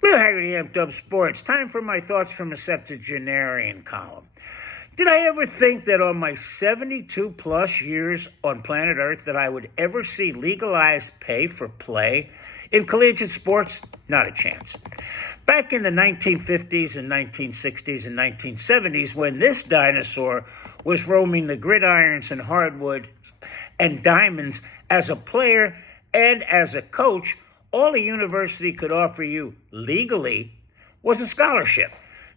Leo Haggerty, Amped Up Sports. Time for my thoughts from a septuagenarian column. Did I ever think that on my 72 plus years on planet Earth that I would ever see legalized pay for play in collegiate sports? Not a chance. Back in the 1950s and 1960s and 1970s, when this dinosaur was roaming the gridirons and hardwood and diamonds as a player and as a coach, all a university could offer you legally was a scholarship.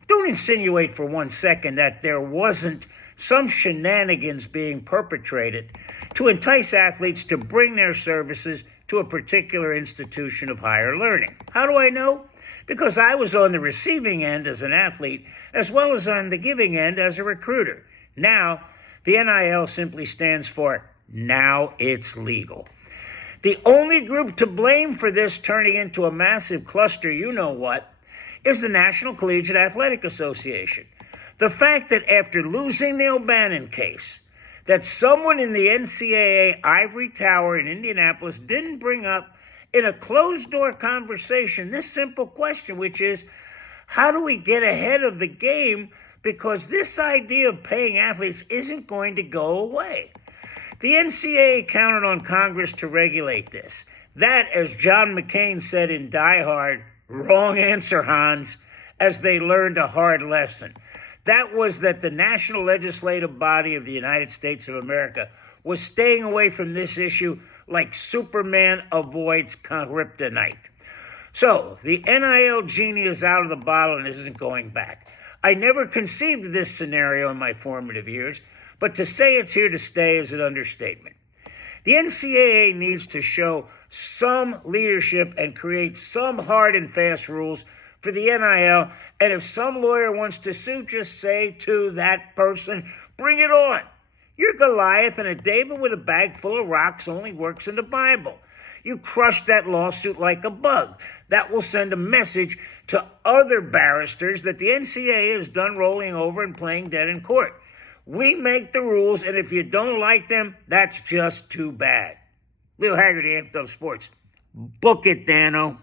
Don't insinuate for 1 second that there wasn't some shenanigans being perpetrated to entice athletes to bring their services to a particular institution of higher learning. How do I know? Because I was on the receiving end as an athlete, as well as on the giving end as a recruiter. Now, the NIL simply stands for Now It's Legal. The only group to blame for this turning into a massive cluster, you know what, is the National Collegiate Athletic Association. The fact that after losing the O'Bannon case, that someone in the NCAA ivory tower in Indianapolis didn't bring up in a closed-door conversation this simple question, which is, how do we get ahead of the game? Because this idea of paying athletes isn't going to go away. The NCAA counted on Congress to regulate this. That, as John McCain said in Die Hard, wrong answer, Hans, as they learned a hard lesson. That was that the national legislative body of the United States of America was staying away from this issue like Superman avoids kryptonite. So, the NIL genie is out of the bottle and isn't going back. I never conceived of this scenario in my formative years, but to say it's here to stay is an understatement. The NCAA needs to show some leadership and create some hard and fast rules for the NIL, and if some lawyer wants to sue, just say to that person, bring it on. You're Goliath, and a David with a bag full of rocks only works in the Bible. You crush that lawsuit like a bug. That will send a message to other barristers that the NCAA is done rolling over and playing dead in court. We make the rules, and if you don't like them, that's just too bad. Leo Haggerty, Amped Up Sports. Book it, Dano.